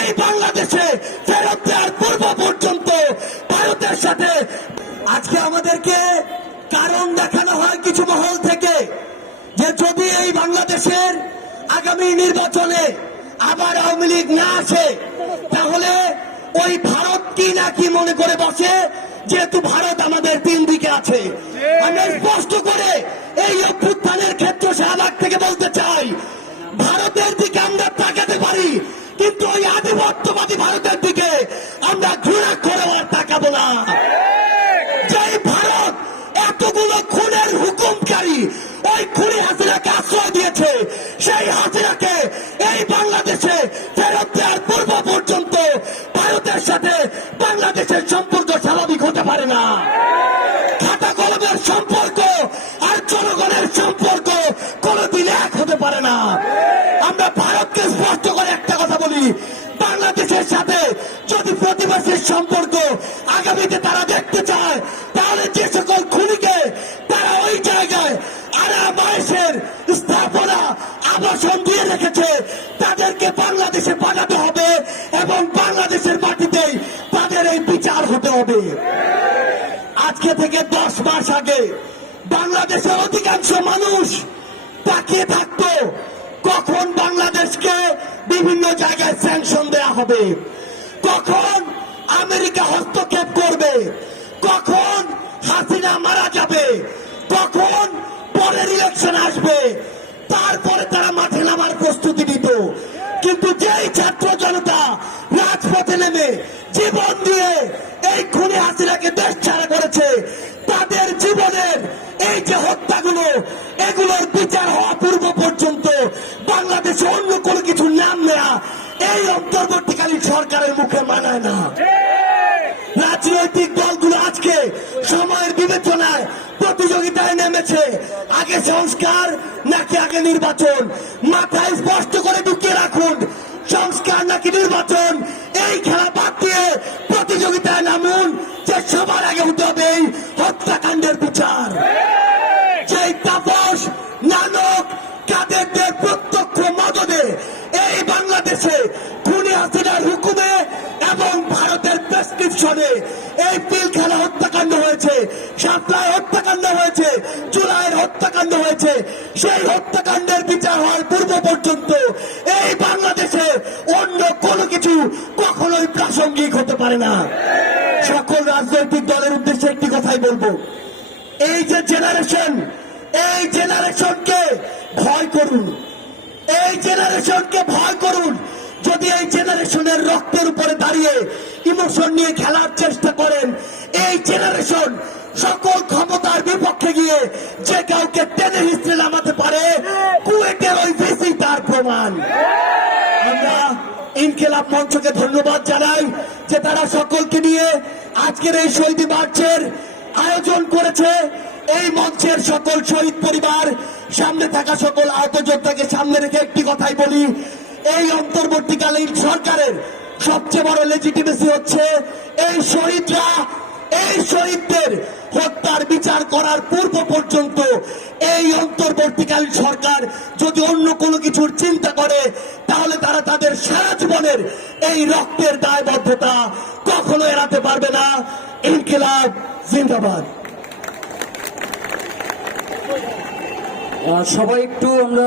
এই বাংলাদেশে ফেরত দেওয়ার পূর্ব পর্যন্ত ভারতের সাথে আজকে আমাদেরকে কারণ দেখানো হয় কিছু মহল থেকে যে যদি এই বাংলাদেশের আগামী নির্বাচনে আবার আওয়ামী লীগ না আসে তাহলে ওই ভারত কি না কি মনে করে বসে? যেহেতু ভারত আমাদের তিন দিকে আছে। আমরা স্পষ্ট করে ভারতের দিকে আমরা ঘৃণা করে আর তাকাবো না। যেই ভারত এতগুলো খুনের হুকুমকারী ওই খুনি হাসিনাকে আশ্রয় দিয়েছে, সেই হাসিনাকে এই বাংলাদেশে ফেরত দেওয়ার পূর্ব পর্যন্ত ভারতের সাথে বাংলাদেশের সম্পর্ক স্বাভাবিক হতে পারে না। খাতা কলমের সম্পর্ক আর জনগণের সম্পর্ক কোনোদিন এক হতে পারে না। যদি সম্পর্ক আগামীতে তারা দেখতে চায়, তাহলে যে সকল খুনিকে তারা ওই জায়গায় আরামায়েশের স্থাপনা, আবাসন দিয়ে রেখেছে, তাদেরকে বাংলাদেশে পাঠাতে হবে এবং বাংলাদেশের মাটিতেই তাদের এই বিচার হতে হবে। আজকে থেকে দশ মাস আগে বাংলাদেশের অধিকাংশ মানুষ তাকিয়ে থাকতো, কখন বাংলাদেশকে বিভিন্ন জায়গায় স্যাংশন দেয়া হবে, কখন আমেরিকা হস্তক্ষেপ করবে। কখন হাসিনা মারা যাবে? কখন পরের ইলেকশন আসবে? তারপরে তারা মাঠে নামার প্রস্তুতি নিত। কিন্তু যেই ছাত্র জনতা রাজপথে নেমে জীবন দিয়ে এই খুনি হাসিনাকে দেশ ছাড়া করেছে, তাদের জীবনের এই যে হত্যাগুলো, এগুলোর বিচার হওয়া পূর্ব পর্যন্ত বাংলাদেশে অন্য কোনো কিছু নাম নেয়া এই অন্তর্বর্তীকালীন সরকারের মুখে মানায় না। রাজনৈতিক দলগুলো আজকে সময়ের বিবেচনায় প্রতিযোগিতায় নেমেছে। আগে সংস্কার, নাকি আগে নির্বাচন? মাথায় স্পষ্ট করে ঢুকিয়ে রাখুন, সংস্কার নাকি নির্বাচন? এই খেলা বাদ দিয়ে প্রতিযোগিতায় নামুন, যে সবার আগে হতে হবে এই হত্যাকাণ্ডের এই বাংলাদেশে খুনি হাসিনার হুকুমে এবং ভারতের প্রেসক্রিপশনে এই পিলখানা হত্যাকাণ্ড হয়েছে সাতলায় হত্যাকাণ্ড হয়েছে, জুলাইয়ের হত্যাকাণ্ড হয়েছে। সেই হত্যাকাণ্ডের বিচার হওয়ার পূর্ব পর্যন্ত এই বাংলাদেশে অন্য কোনো কিছু কখনোই প্রাসঙ্গিক হতে পারে না। সকল রাজনৈতিক দলের উদ্দেশ্যে একটি কথাই বলব। এই যে জেনারেশন এই জেনারেশনকে ভয় করুন। এই জেনারেশনকে ভয় করুন। যদি এই জেনারেশনের রক্তের উপরে দাঁড়িয়ে ইমোশন নিয়ে খেলার চেষ্টা করেন, এই জেনারেশন সকল ক্ষমতার বিপক্ষে গিয়ে যে কাউকে টেনে হিস্ট্রি নামাতে পারে, কুয়েটের ওই ভিসি তার প্রমাণ। আমরা ইনকেলাব মঞ্চকে ধন্যবাদ জানাই যে তারা সকলকে নিয়ে আজকের এই শহীদ মার্চের আয়োজন করেছে। এই মঞ্চের সকল শহীদ পরিবার সামনে থাকা সকল আহত সামনে রেখে একটি কথাই বলি, এই অন্তর্বর্তীকালীন সরকারের সবচেয়ে বড় লেজিটিমেসি হচ্ছে এই শহীদরা, এই শহীদদের হত্যার বিচার করার পূর্ব পর্যন্ত এই অন্তর্বর্তীকালীন সরকার যদি অন্য কোনো কিছুর চিন্তা করে, তাহলে তারা তাদের সারা জীবনের এই রক্তের দায়বদ্ধতা কখনো এড়াতে পারবে না। ইনকিলাব জিন্দাবাদ। সবাই একটু আমরা